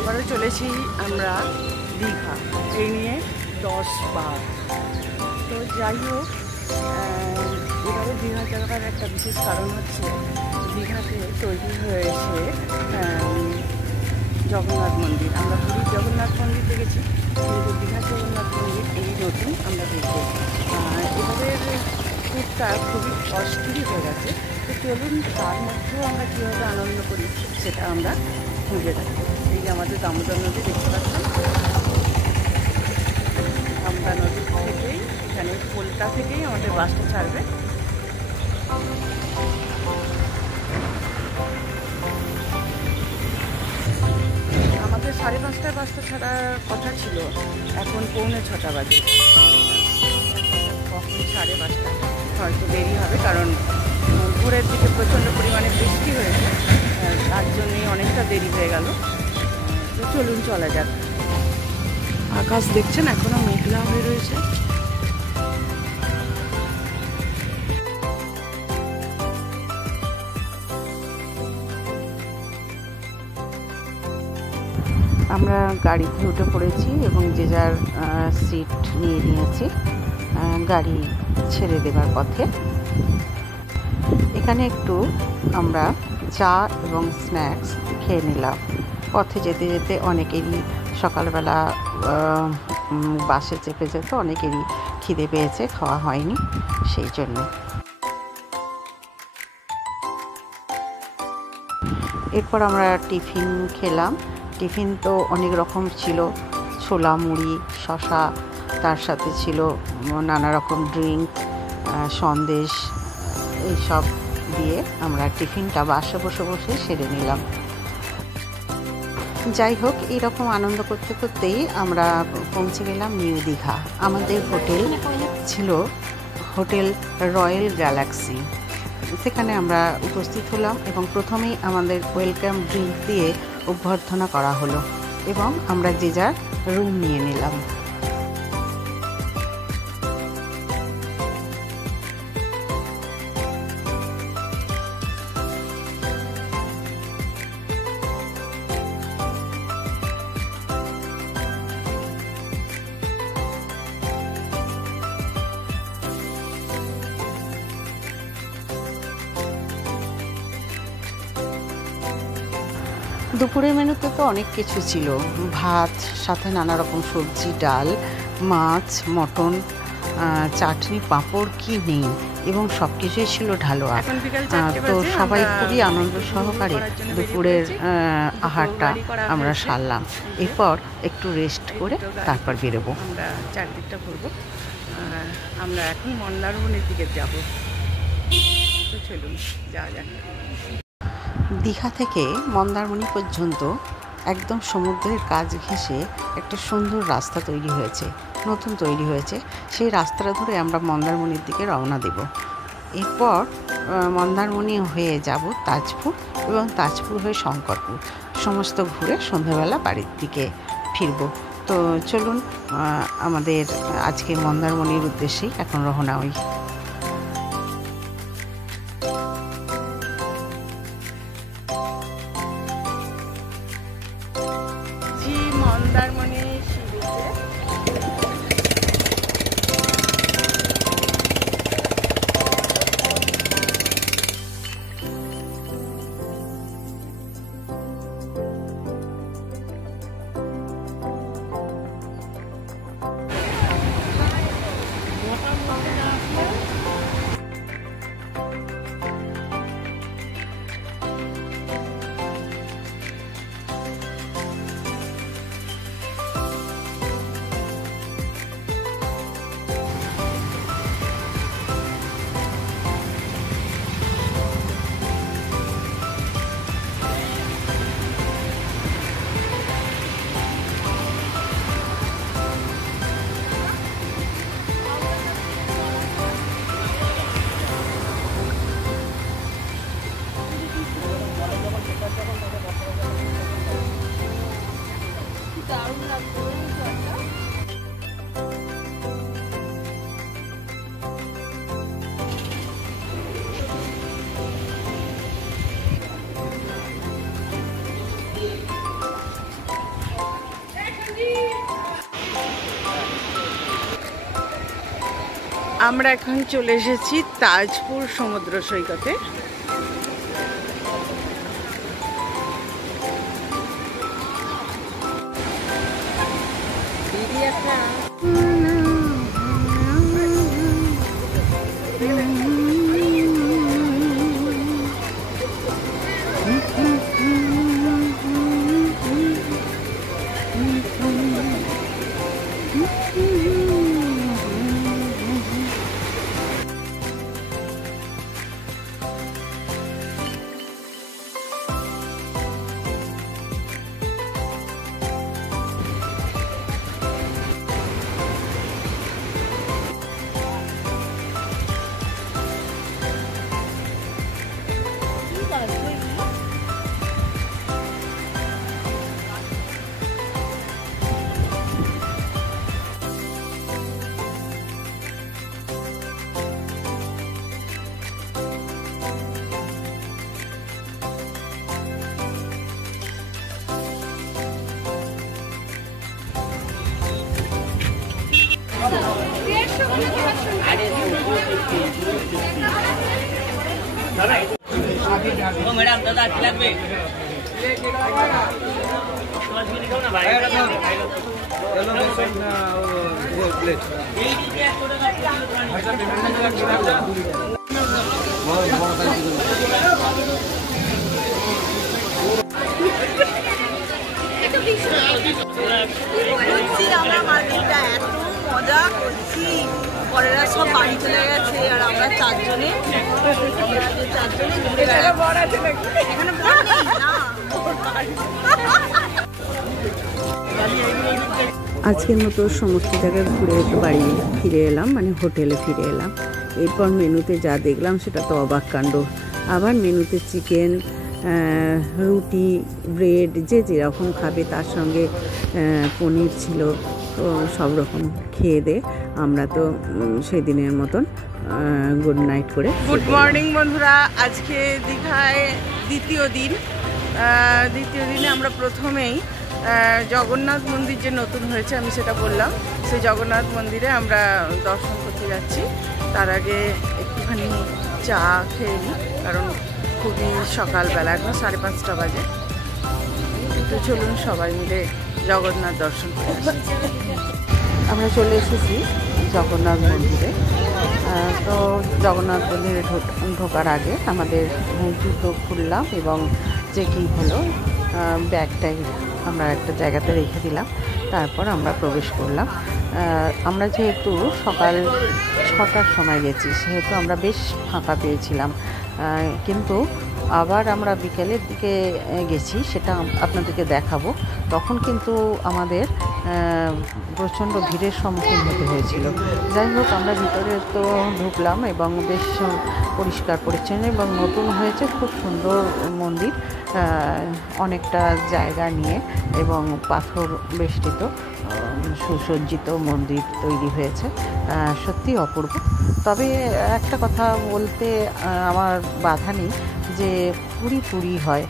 আবারও চলেছি আমরা দীঘা, এই নিয়ে 10 বার। তো যাই হোক, এবারে দীঘা যাওয়ার একটা বিশেষ কারণ হচ্ছে দীঘাতে তৈরি হয়েছে জগন্নাথ মন্দির। আমরা পুরীর জগন্নাথ মন্দির দেখেছি, কিন্তু দীঘার জগন্নাথ মন্দির এই নতুন আমরা দেখব। এবারের ট্যুরটা খুবই অস্থির হয়ে গেছে। তো চলুন তার মধ্যেও আমরা কীভাবে আনন্দ করি সেটা আমরা খুঁজে থাকি। এই যে আমাদের দামোদর নদী দেখতে পাচ্ছেন, আমরা নদী থেকেই এখানে পোলটা থেকেই আমাদের বাসটা ছাড়বে। আমাদের 5:30টায় বাসটা ছাড়ার কথা ছিল, এখন 5:45 বাজে। কখন ছাড়ে বাসটা হয়তো দেরি হবে, কারণ ভোরের দিকে প্রচণ্ড পরিমাণে বৃষ্টি হয়েছে, তার জন্যই অনেকটা দেরি হয়ে গেল। তো চলুন চলা যাক। আকাশ দেখছেন এখনো মেঘলা হয়ে রয়েছে। আমরা গাড়িতে উঠে পড়েছি এবং যে যার সিট নিয়ে নিয়েছি গাড়ি ছেড়ে দেবার পথে। এখানে একটু আমরা চা এবং স্ন্যাক্স খেয়ে নিলাম। পথে যেতে যেতে অনেকেরই সকালবেলা বাসে চেপে যেত, অনেকেরই খিদে পেয়েছে, খাওয়া হয়নি, সেই জন্য। এরপর আমরা টিফিন খেলাম। টিফিন তো অনেক রকম ছিল, ছোলা মুড়ি, শশা, তার সাথে ছিল নানা রকম ড্রিঙ্ক, সন্দেশ, এইসব দিয়ে আমরা টিফিনটা বাসে বসে বসে সেরে নিলাম। যাই হোক, এইরকম আনন্দ করতে করতেই আমরা পৌঁছে গেলাম নিউ দীঘা। আমাদের হোটেল ছিল হোটেল রয়্যাল গ্যালাক্সি। সেখানে আমরা উপস্থিত হলাম এবং প্রথমেই আমাদের ওয়েলকাম ড্রিঙ্ক দিয়ে অভ্যর্থনা করা হলো এবং আমরা যে যার রুম নিয়ে নিলাম। দুপুরের মেনুতে তো অনেক কিছু ছিল, ভাত, সাথে নানা রকম সবজি, ডাল, মাছ, মটন, চাটনি, পাঁপড়, কি নেই, এবং সব কিছুই ছিল ঢালোয়া। তো সবাই খুবই আনন্দ সহকারে দুপুরের আহারটা আমরা সারলাম। এরপর একটু রেস্ট করে তারপর বেরোবো। আমরা চারদিকটা ঘুরবো। আমরা এখন মন্দারমণির দিকে যাব। তো চলুন যাওয়া যাক। দীঘা থেকে মন্দারমণি পর্যন্ত একদম সমুদ্রের কাছ ঘেঁষে একটা সুন্দর রাস্তা তৈরি হয়েছে, নতুন তৈরি হয়েছে। সেই রাস্তাটা ধরে আমরা মন্দারমণির দিকে রওনা দেব। এরপর মন্দারমণি হয়ে যাব তাজপুর এবং তাজপুর হয়ে শঙ্করপুর, সমস্ত ঘুরে সন্ধ্যাবেলা বাড়ির দিকে ফিরব। তো চলুন আমাদের আজকে মন্দারমণির উদ্দেশ্যেই এখন রওনা হই। মন্দারমণি সিঁড়িতে আমরা এখন চলে এসেছি তাজপুর সমুদ্র সৈকতে। मैडम दादा লাগবে আমরা মার্কেটটা এত মজা করছি, পরেরা সব বাড়ি চলে গেছে আর আমরা চারজনে এখানে বড় নেই না। আজকের মতো সমস্ত জায়গায় ঘুরে একটু বাড়ি ফিরে এলাম, মানে হোটেলে ফিরে এলাম। এরপর মেনুতে যা দেখলাম সেটা তো অবাক কাণ্ড। আবার মেনুতে চিকেন, রুটি, ব্রেড, যে যেরকম খাবে তার সঙ্গে পনির ছিল। তো সব রকম খেয়ে দে আমরা তো সেদিনের মতন গুড নাইট করে। গুড মর্নিং বন্ধুরা, আজকে দীঘায় দ্বিতীয় দিনে আমরা প্রথমেই জগন্নাথ মন্দির যে নতুন হয়েছে আমি সেটা বললাম, সেই জগন্নাথ মন্দিরে আমরা দর্শন করতে যাচ্ছি। তার আগে একটুখানি চা খেয়ে নিই, কারণ খুবই সকালবেলা, এখন 5:30 বাজে। তো চলুন সবাই মিলে জগন্নাথ দর্শন করে আসি। আমরা চলে এসেছি জগন্নাথ মন্দিরে। তো জগন্নাথ মন্দিরে ঢোকার আগে আমাদের জুতো খুললাম এবং চেকিং হলো। ব্যাগটাই আমরা একটা জায়গাতে রেখে দিলাম, তারপর আমরা প্রবেশ করলাম। আমরা যেহেতু সকাল 6টার সময় গেছি, সেহেতু আমরা বেশ ফাঁকা পেয়েছিলাম, কিন্তু আবার আমরা বিকেলের দিকে গেছি, সেটা আপনাদেরকে দেখাবো। তখন কিন্তু আমাদের প্রচণ্ড ভিড়ের সম্মুখীন হতে হয়েছিল। যাই হোক, আমরা ভিতরে তো ঢুকলাম এবং বেশ পরিষ্কার পরিচ্ছন্ন এবং নতুন হয়েছে, খুব সুন্দর মন্দির, অনেকটা জায়গা নিয়ে এবং পাথর বেষ্টিত সুসজ্জিত মন্দির তৈরি হয়েছে, সত্যি অপূর্ব। তবে একটা কথা বলতে আমার বাধা নেই যে পুরি হয়,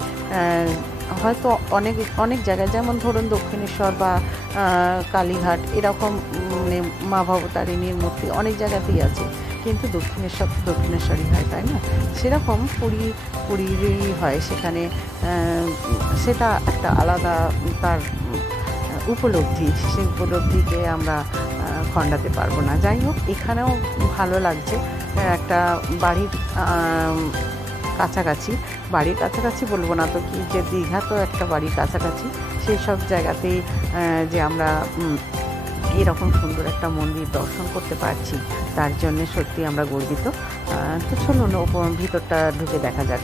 হয়তো অনেক জায়গায়, যেমন ধরুন দক্ষিণেশ্বর বা কালীঘাট, এরকম মানে মা ভবতারিণীর মূর্তি অনেক জায়গাতেই আছে, কিন্তু দক্ষিণেশ্বরই হয়, তাই না? সেরকম পুরীরই হয় সেখানে, সেটা একটা আলাদা তার উপলব্ধি, সেই উপলব্ধিকে আমরা খণ্ডাতে পারবো না। যাই হোক, এখানেও ভালো লাগছে, একটা বাড়ির কাছাকাছি বলবো না তো কি, যে দীঘা তো একটা বাড়ির কাছাকাছি, সেই সব জায়গাতেই যে আমরা এরকম সুন্দর একটা মন্দির দর্শন করতে পারছি, তার জন্যে সত্যি আমরা গর্বিত। তো চলুন ভিতরটা ঢুকে দেখা যাক।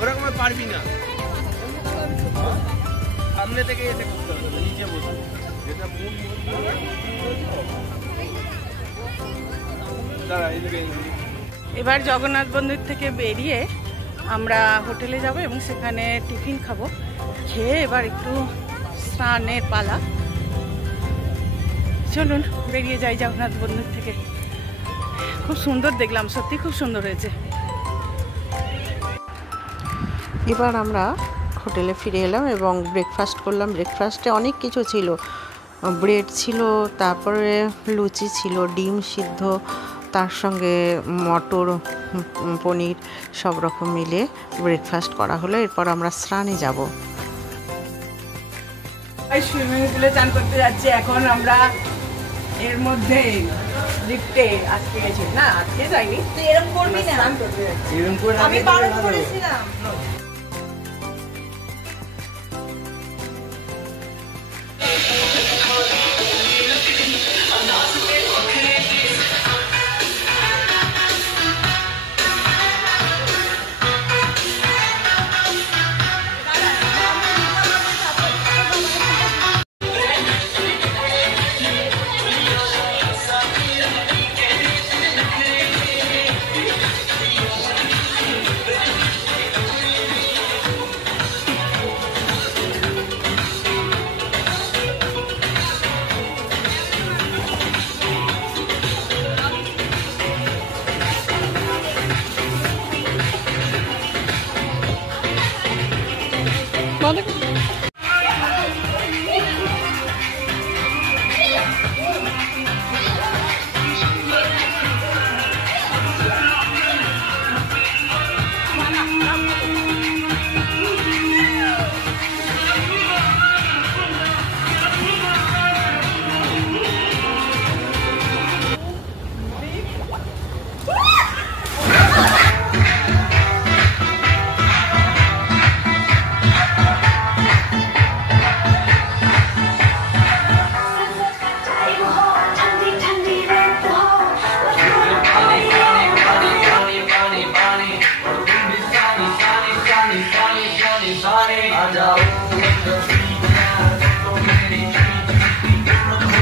ওরকম পারবি না, সামনে থেকে এসে করতে হবে, নিচে বসে যেটা মূল দাঁড়া এদিকে। এবার জগন্নাথ মন্দির থেকে বেরিয়ে আমরা হোটেলে যাব এবং সেখানে টিফিন খাবো। খেয়ে এবার একটু স্নানের পালা। চলুন বেরিয়ে যাই জগন্নাথ মন্দির থেকে। খুব সুন্দর দেখলাম, সত্যি খুব সুন্দর হয়েছে। এবার আমরা হোটেলে ফিরে এলাম এবং ব্রেকফাস্ট করলাম। ব্রেকফাস্টে অনেক কিছু ছিল, ব্রেড ছিল, তারপরে লুচি ছিল, ডিম সিদ্ধ, তার সঙ্গে মটর পনির সব রকম মিলে ব্রেকফাস্ট করা হলো। এরপর আমরা স্নানে যাব। সুইমিং পুলে চান করতে যাচ্ছি এখন আমরা। এর মধ্যে লিফটে আজকে গেছি না, আজকে যাইনি। এরকম করবি না, স্নান করতে যাচ্ছি। আমি বারণ করেছিলাম।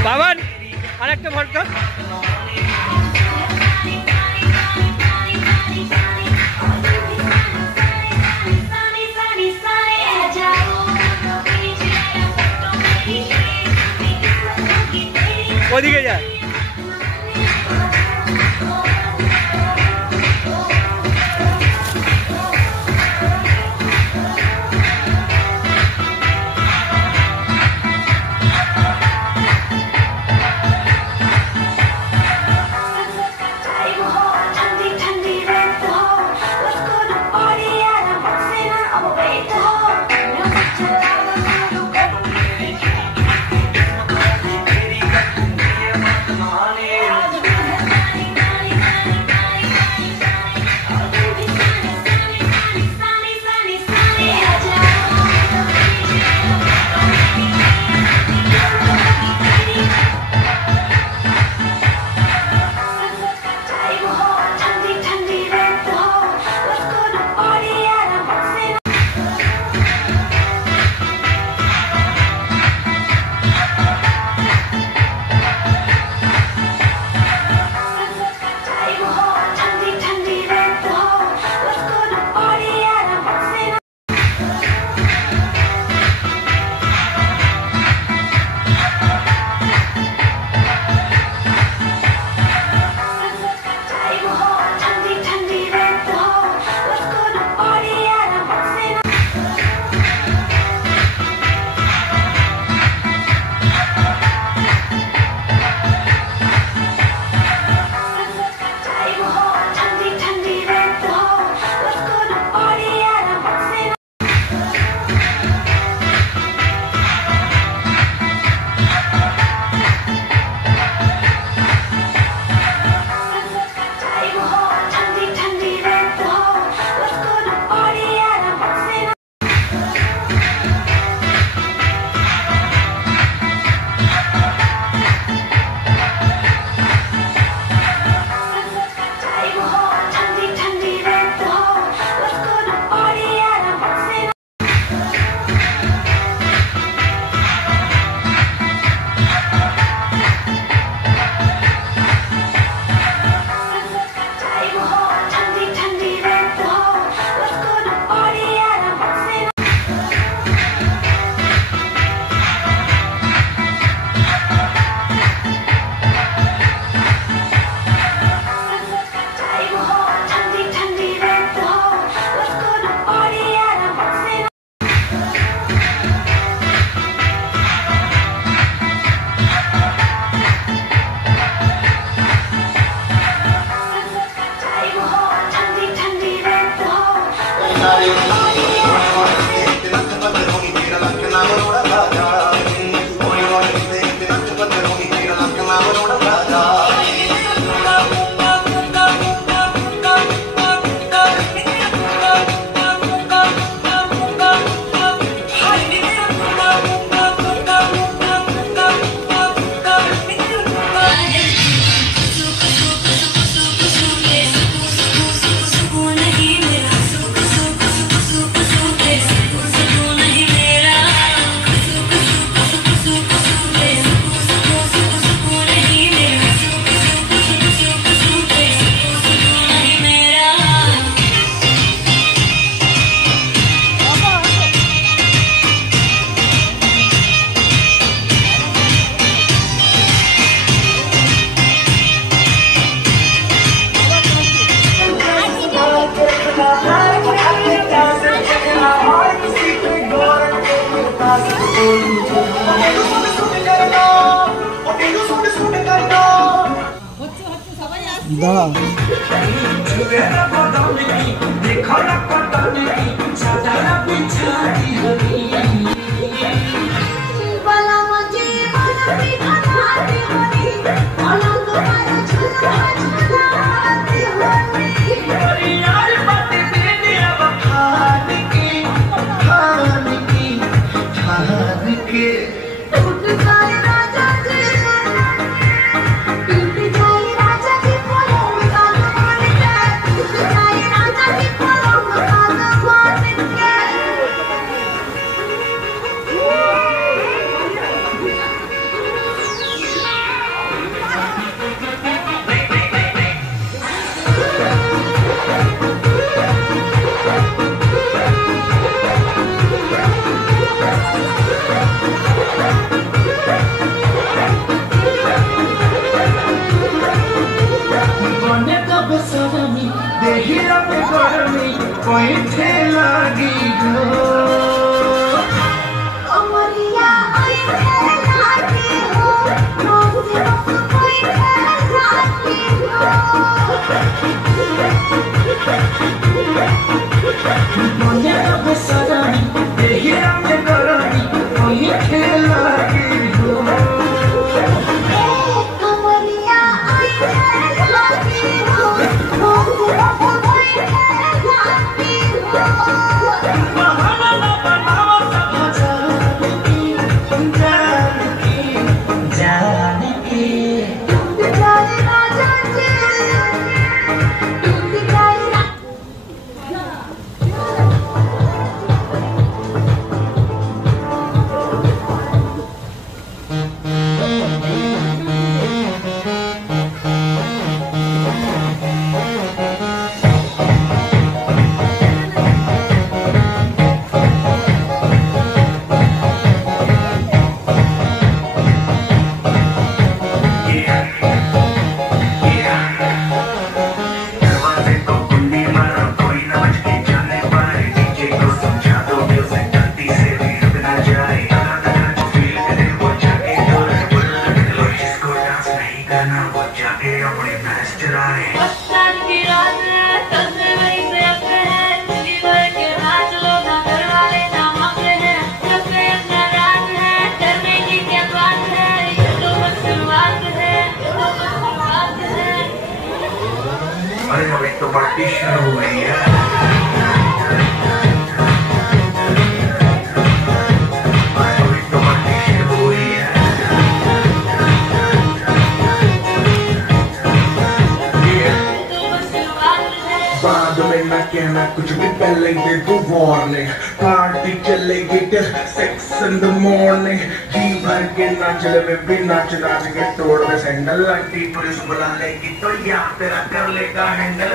বাবান আরেকটা ভরকা। ওদিকে যায়। कुछ भी पहले दे दो वार्निंग पार्टी चलेगी till 6 in the morning जी भर के नाच ले भी नाच नाच के तोड़ दे सैंडल आंटी पुलिस बुला लेगी तो यार तेरा कर लेगा हैंडल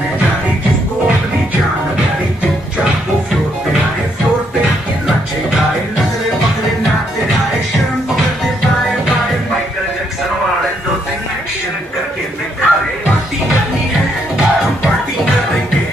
में जाने जिसको अपनी जान प्यारी चुपचाप वो फ्लोर पे नाचेगा नजरे पकड़े नाचे आए शर्म पकड़ते बाए बाए माइकल जैक्सन वाले दो दिन एक्शन करके दिखाए पार्टी करनी है हम पार्टी करेंगे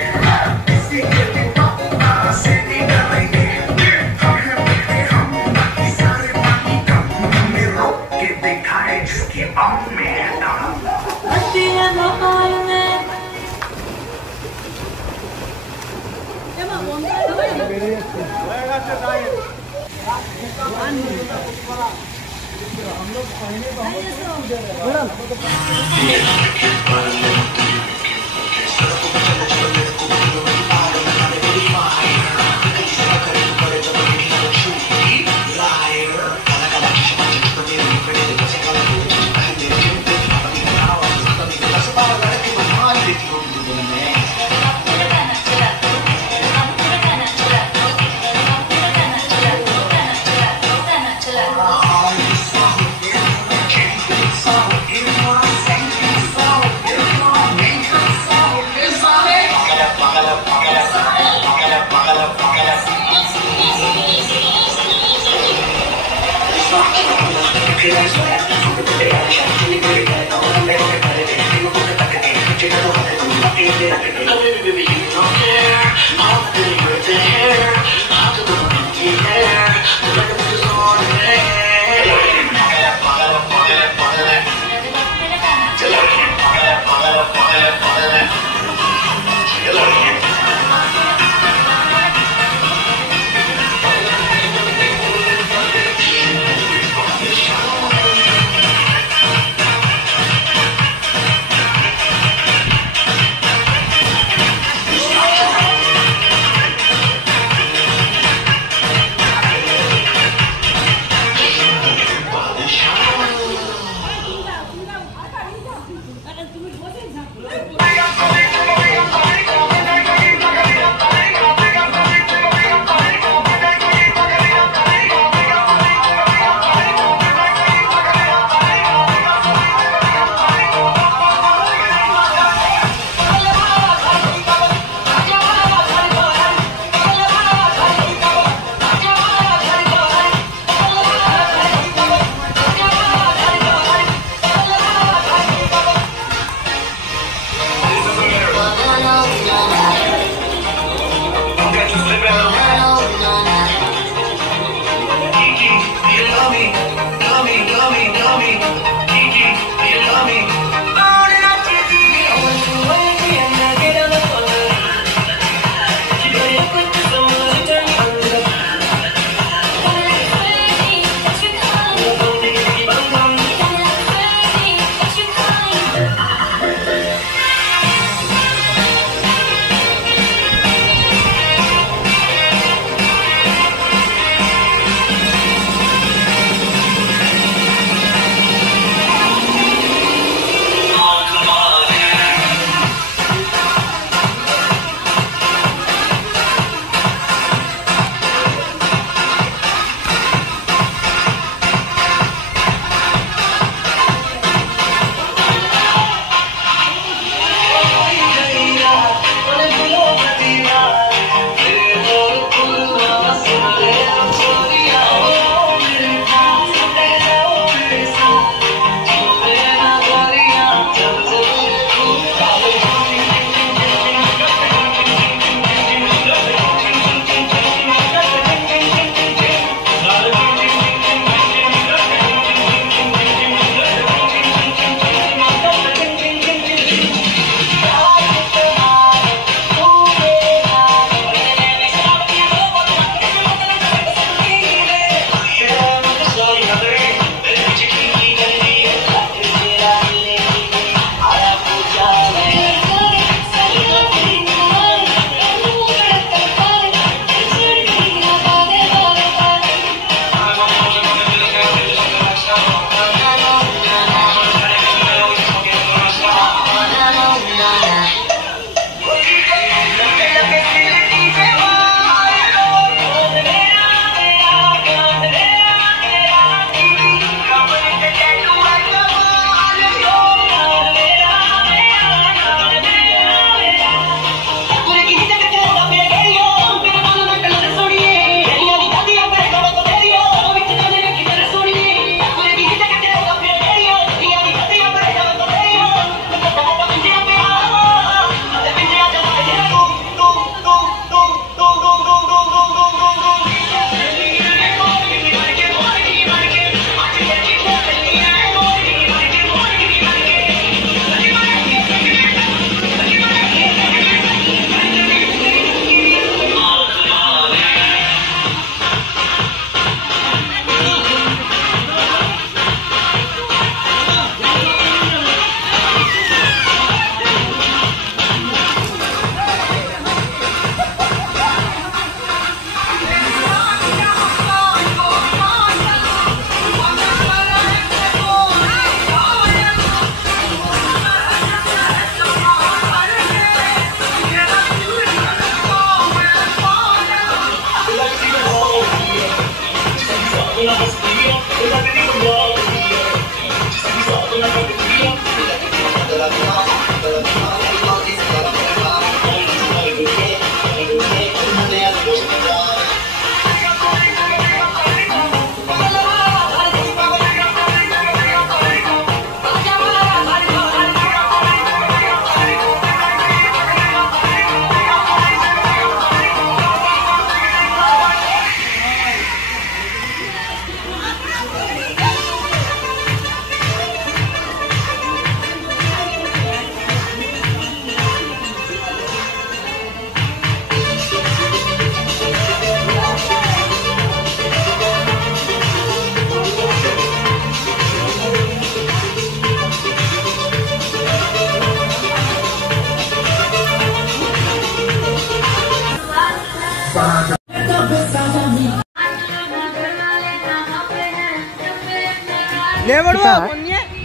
দুবার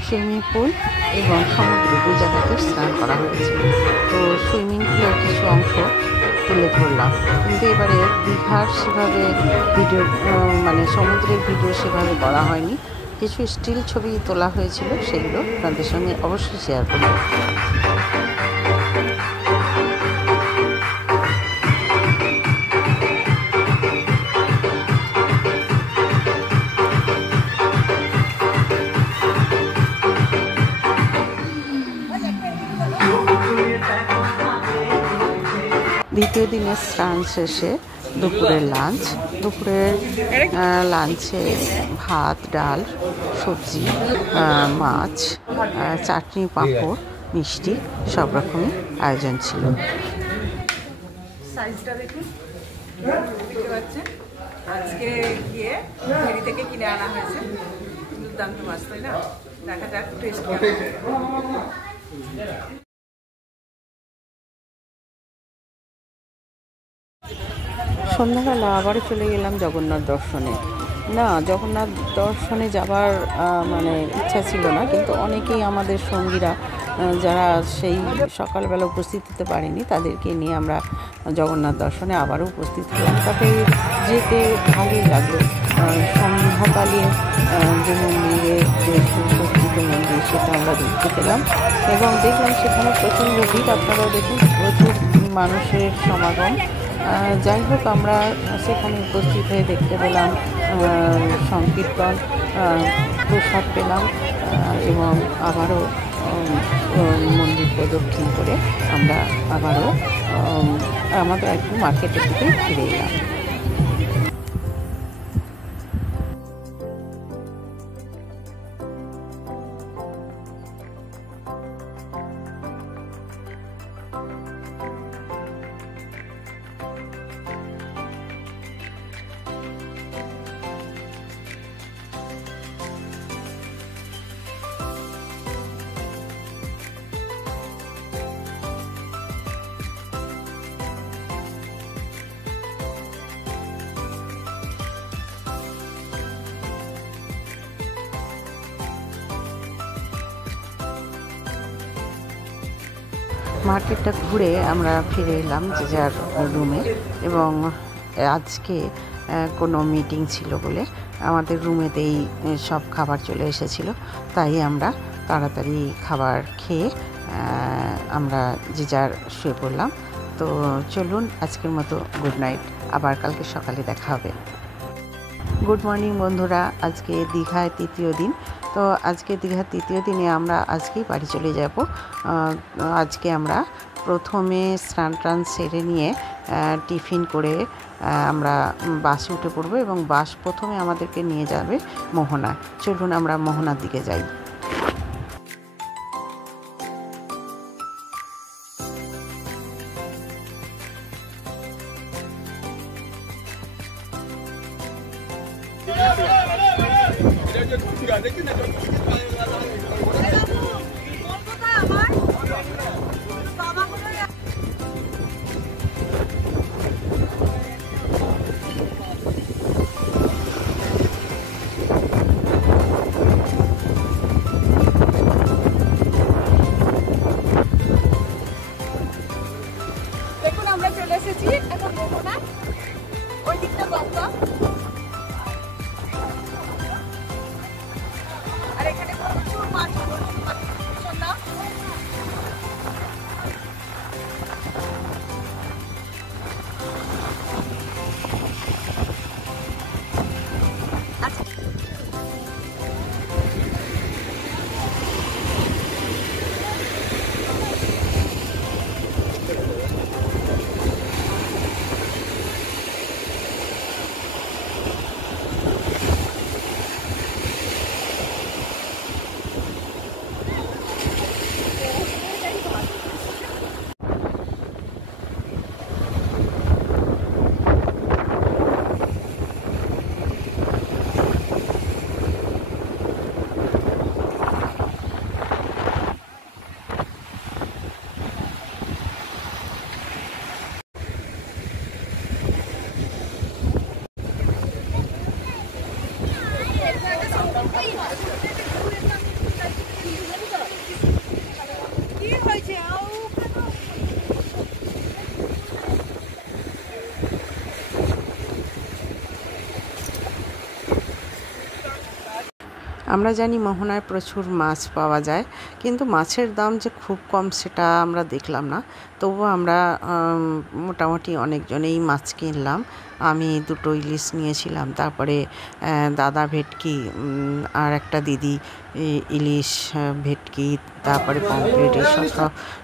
সুইমিং পুল এবং সমুদ্র দু জায়গাতে স্নান করা হয়েছে। তো সুইমিং পুলের কিছু অংশ তুলে ধরলাম, কিন্তু এবারে দীঘার সেভাবে ভিডিও মানে সমুদ্রের ভিডিও সেভাবে করা হয়নি। কিছু স্টিল ছবি তোলা হয়েছিল, সেগুলো আপনাদের সঙ্গে অবশ্যই শেয়ার করব। দ্বিতীয় দিনের স্নান শেষে দুপুরের লাঞ্চ। দুপুরের লাঞ্চে ভাত, ডাল, সবজি, মাছ, চাটনি, পাঁপড়, মিষ্টি সব রকমই আয়োজন ছিল। সাইজটা দেখুন, দেখতে পাচ্ছেন আজকে গিয়ে ফেরি থেকে কিনে আনা হয়েছে। দুর্দান্ত মাছ, তাই না? দেখা যাক টেস্ট সন্ধ্যাবেলা আবারও চলে গেলাম জগন্নাথ দর্শনে। না, জগন্নাথ দর্শনে যাবার মানে ইচ্ছা ছিল না, কিন্তু অনেকেই আমাদের সঙ্গীরা যারা সেই সকালবেলা উপস্থিত হতে পারেনি তাদেরকে নিয়ে আমরা জগন্নাথ দর্শনে আবারও উপস্থিত হলাম। তবে যেতে ভালোই লাগলো। সন্ধ্যাকালীন যে মন্দিরে যে সুপ্রসিদ্ধ মন্দির সেটা আমরা দেখতে পেলাম এবং দেখলাম সেখানে প্রচণ্ড ভিড়। আপনারাও দেখুন, প্রচুর মানুষের সমাগম। যাই হোক, আমরা সেখানে উপস্থিত হয়ে দেখতে পেলাম সংকীর্তন, প্রসাদ পেলাম এবং আবারও মন্দির প্রদক্ষিণ করে আমরা আবারও আমাদের একটু মার্কেটের দিকে ফিরে এলাম। মার্কেটটা ঘুরে আমরা ফিরে এলাম যে যার রুমে এবং আজকে কোনো মিটিং ছিল বলে আমাদের রুমেতেই সব খাবার চলে এসেছিল, তাই আমরা তাড়াতাড়ি খাবার খেয়ে আমরা যে যার শুয়ে পড়লাম। তো চলুন, আজকের মতো গুড নাইট, আবার কালকে সকালে দেখা হবে। গুড মর্নিং বন্ধুরা, আজকে দীঘায় তৃতীয় দিন। তো আজকে দীঘার তৃতীয় দিনে আমরা আজকেই বাড়ি চলে যাব। আজকে আমরা প্রথমে স্নান টান সেরে নিয়ে টিফিন করে আমরা বাসে উঠে পড়বো এবং বাস প্রথমে আমাদেরকে নিয়ে যাবে মোহনা। চলুন আমরা মোহনার দিকে যাই। দেখুন, আমরা চলে এসেছি এখন মোহনা। ওই দিকটা গঙ্গা, আর এখানে প্রচুর মাছ, না আমরা জানি মোহনায় প্রচুর মাছ পাওয়া যায়, কিন্তু মাছের দাম যে খুব কম সেটা আমরা দেখলাম না। তবুও আমরা মোটামুটি অনেকজনেই মাছ কিনলাম। আমি 2টো ইলিশ নিয়েছিলাম, তারপরে দাদা ভেটকি আর একটা দিদি ইলিশ, ভেটকি, তারপরে পমফ্রেট,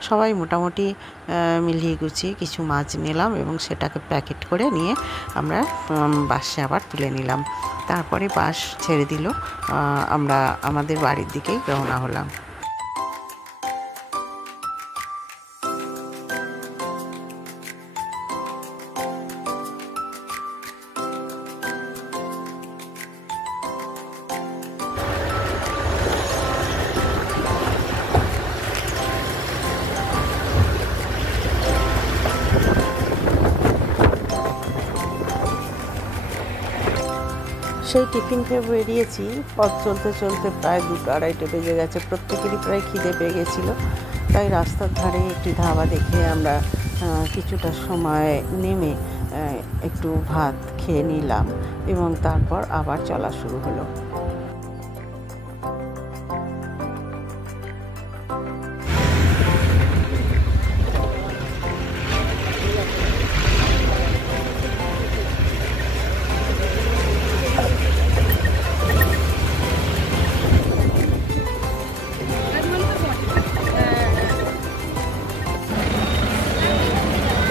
সবাই মোটামুটি মিলিয়ে গুছিয়ে কিছু মাছ নিলাম এবং সেটাকে প্যাকেট করে নিয়ে আমরা বাসে আবার তুলে নিলাম। তারপরে বাস ছেড়ে দিল, আমরা আমাদের বাড়ির দিকেই রওনা হলাম। সেই টিফিন খেয়ে বেরিয়েছি, পথ চলতে চলতে প্রায় 2টা-2:30 বেজে গেছে। প্রত্যেকেরই প্রায় খিদে পেয়ে গেছিলো, তাই রাস্তার ধারে একটি ধাবা দেখে আমরা কিছুটা সময় নেমে একটু ভাত খেয়ে নিলাম এবং তারপর আবার চলা শুরু হলো।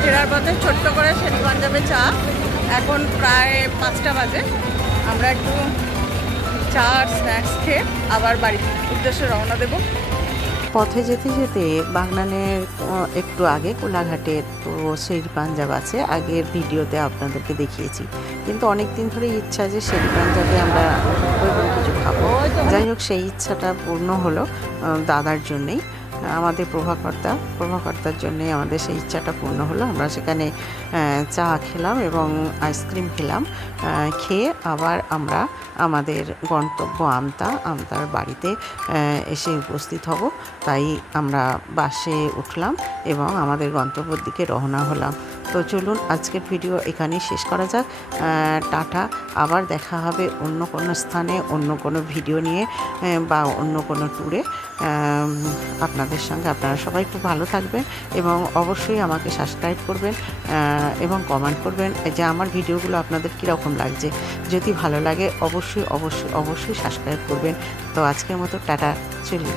ফেরার পথে ছোট্ট করে শেরি পাঞ্জাবে চা। এখন প্রায় 5টা বাজে। আমরা একটু চা আর স্ন্যাক্স খেয়ে আবার বাড়ির উদ্দেশ্যে রওনা দেব। পথে যেতে যেতে বাগনানের একটু আগে কোলাঘাটের তো শেরি পাঞ্জাব আছে, আগের ভিডিওতে আপনাদেরকে দেখিয়েছি, কিন্তু অনেক দিন ধরে ইচ্ছা যে শেরি পাঞ্জাবে আমরা কিছু খাবো। যাই হোক, সেই ইচ্ছাটা পূর্ণ হলো দাদার জন্যেই, আমাদের প্রভাকর্তার জন্যে আমাদের সেই ইচ্ছাটা পূর্ণ হলো। আমরা সেখানে চা খেলাম এবং আইসক্রিম খেলাম। খেয়ে আবার আমরা আমাদের গন্তব্য আমতার বাড়িতে এসে উপস্থিত হব। তাই আমরা বাসে উঠলাম এবং আমাদের গন্তব্যের দিকে রওনা হলাম। তো চলুন আজকের ভিডিও এখানেই শেষ করা যাক। টাটা, আবার দেখা হবে অন্য কোনো স্থানে, অন্য কোনো ভিডিও নিয়ে বা অন্য কোনো ট্যুরে আপনাদের সঙ্গে। আপনারা সবাই খুব ভালো থাকবেন এবং অবশ্যই আমাকে সাবস্ক্রাইব করবেন এবং কমেন্ট করবেন যে আমার ভিডিওগুলো আপনাদের কীরকম লাগছে। যদি ভালো লাগে অবশ্যই সাবস্ক্রাইব করবেন। তো আজকের মতো টাটা, চলি।